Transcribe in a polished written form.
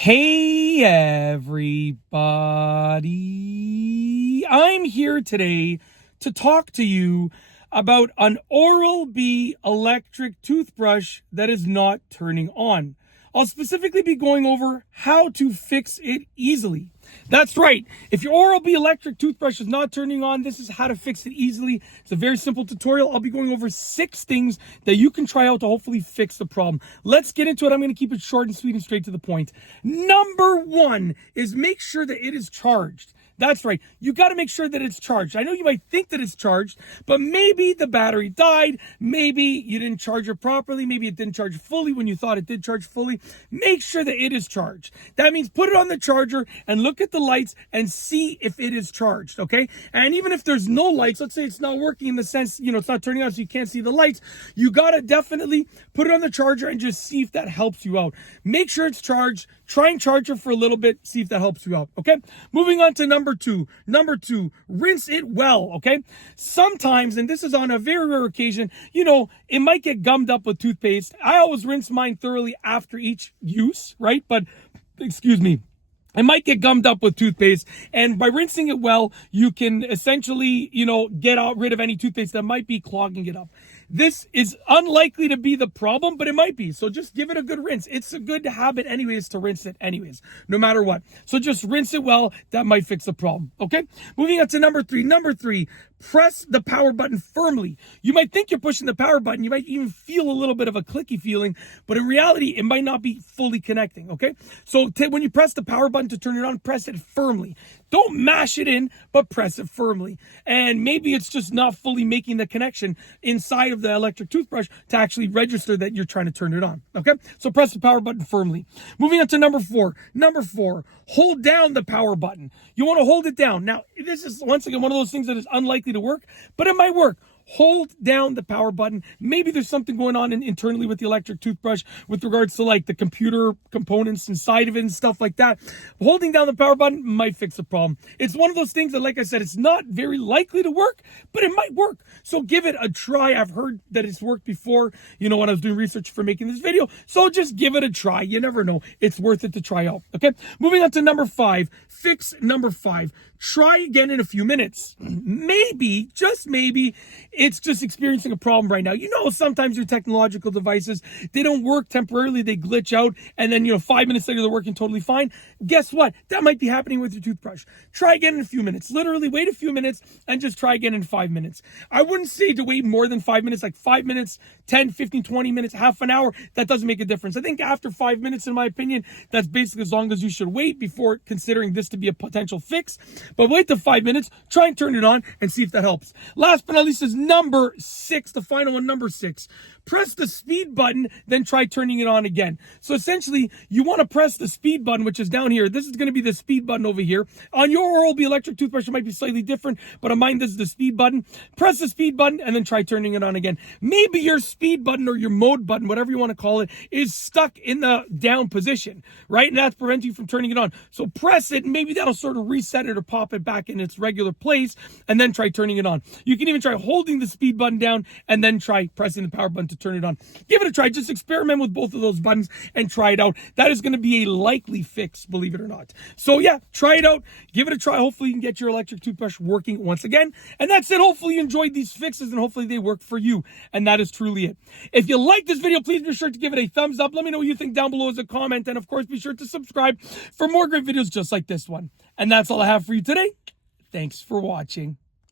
Hey everybody, I'm here today to talk to you about an Oral-B electric toothbrush that is not turning on. I'll specifically be going over how to fix it easily. That's right. If your Oral-B electric toothbrush is not turning on, this is how to fix it easily. It's a very simple tutorial. I'll be going over 6 things that you can try out to hopefully fix the problem. Let's get into it. I'm going to keep it short and sweet and straight to the point. Number 1 is make sure that it is charged. That's right. You got to make sure that it's charged. I know you might think that it's charged, but maybe the battery died. Maybe you didn't charge it properly. Maybe it didn't charge fully when you thought it did charge fully. Make sure that it is charged. That means put it on the charger and look at the lights and see if it is charged, okay? And even if there's no lights, let's say it's not working in the sense, it's not turning on so you can't see the lights, you got to definitely put it on the charger and just see if that helps you out. Make sure it's charged. Try and charge it for a little bit. See if that helps you out, okay? Moving on to number two, rinse it well, okay? Sometimes, and this is on a very rare occasion, it might get gummed up with toothpaste. I always rinse mine thoroughly after each use, right? But, excuse me, it might get gummed up with toothpaste, and by rinsing it well, you can essentially, get rid of any toothpaste that might be clogging it up. This is unlikely to be the problem, but it might be. So just give it a good rinse. It's a good habit anyways to rinse it anyways, no matter what. So just rinse it well. That might fix the problem, okay? Moving on to number 3. Number 3, press the power button firmly. You might think you're pushing the power button. You might even feel a little bit of a clicky feeling, but in reality, it might not be fully connecting, okay? So when you press the power button to turn it on, press it firmly. Don't mash it in, but press it firmly. And maybe it's just not fully making the connection inside of the electric toothbrush to actually register that you're trying to turn it on, okay? So press the power button firmly. Moving on to number 4. Number 4, hold down the power button. You want to hold it down. Now, this is, once again, one of those things that is unlikely to work, but it might work. Hold down the power button. Maybe there's something going on internally with the electric toothbrush with regards to like the computer components inside of it and stuff like that. Holding down the power button might fix the problem. It's one of those things that, like I said, it's not very likely to work, but it might work. So give it a try. I've heard that it's worked before, when I was doing research for making this video. So just give it a try. You never know. It's worth it to try out. Okay. Moving on to number 5. Fix number 5. Try again in a few minutes. Maybe, just maybe, it's just experiencing a problem right now. Sometimes your technological devices, they don't work temporarily. They glitch out. And then, 5 minutes later, they're working totally fine. Guess what? That might be happening with your toothbrush. Try again in a few minutes. Literally wait a few minutes and just try again in 5 minutes. I wouldn't say to wait more than 5 minutes, like 5 minutes, 10, 15, 20 minutes, half an hour. That doesn't make a difference. I think after 5 minutes, in my opinion, that's basically as long as you should wait before considering this to be a potential fix. But wait the 5 minutes, try and turn it on and see if that helps. Last but not least is number 6, the final one, number 6. Press the speed button, then try turning it on again. So essentially, you want to press the speed button, which is down here. This is going to be the speed button over here. On your Oral-B electric toothbrush, it might be slightly different, but on mine, this is the speed button. Press the speed button and then try turning it on again. Maybe your speed button or your mode button, whatever you want to call it, is stuck in the down position, right? And that's preventing you from turning it on. So press it, and maybe that'll sort of reset it or pop it back in its regular place, and then try turning it on. You can even try holding the speed button down and then try pressing the power button to turn it on. Give it a try. Just experiment with both of those buttons and try it out. That is going to be a likely fix, believe it or not. So yeah, try it out. Give it a try. Hopefully you can get your electric toothbrush working once again. And that's it. Hopefully you enjoyed these fixes and hopefully they work for you. And that is truly it. If you like this video, please be sure to give it a thumbs up. Let me know what you think down below as a comment. And of course, be sure to subscribe for more great videos just like this one. And that's all I have for you today. Thanks for watching.